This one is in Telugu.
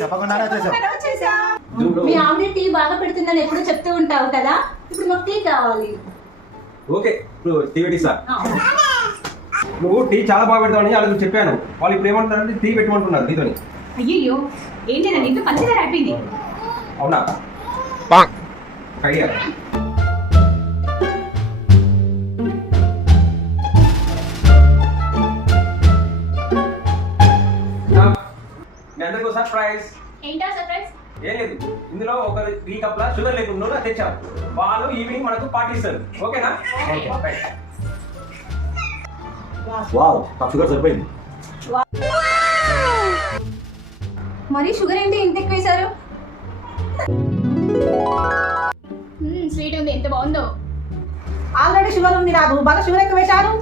చెప్పకుండానే వచ్చేసాం. మీ ఆవిడ టీ బాగా పెడుతుందని ఎప్పుడూ చెప్తూ ఉంటావు కదా, ఇప్పుడు మాకు టీ కావాలి. ఓకే, ఇప్పుడు టీ పెట్టిస్తా. నువ్వు టీ చాలా బాగా పెడతావని వాళ్ళకి చెప్పాను. వాళ్ళు ఇప్పుడు ఏమంటారంటే టీ పెట్టమంటున్నారు నీతోని. అయ్యో ఏం లేదండి, ఇంట్లో పంచదార అయిపోయింది. అవునా? ఐడియా. మీ అందరికీ సర్ప్రైజ్. ఏంటా సర్ప్రైజ్? ఏం లేదు, ఇందులో ఒక 3 కప్ల షుగర్ లేకుండా తెచ్చాం. వాళ్ళు ఈవినింగ్ మనకు పాటిస్తారు. ఓకేనా? వావ్, నాకు షుగర్ సరిపోయింది. మరి షుగర్ ఏంటి ఇంత ఎక్కువ వేశారు? స్వీట్ ఉంది, ఎంత బాగుందో. ఆల్రెడీ షుగర్ ఉంది, నాకు బాగా షుగర్ ఎక్కువ వేశారు.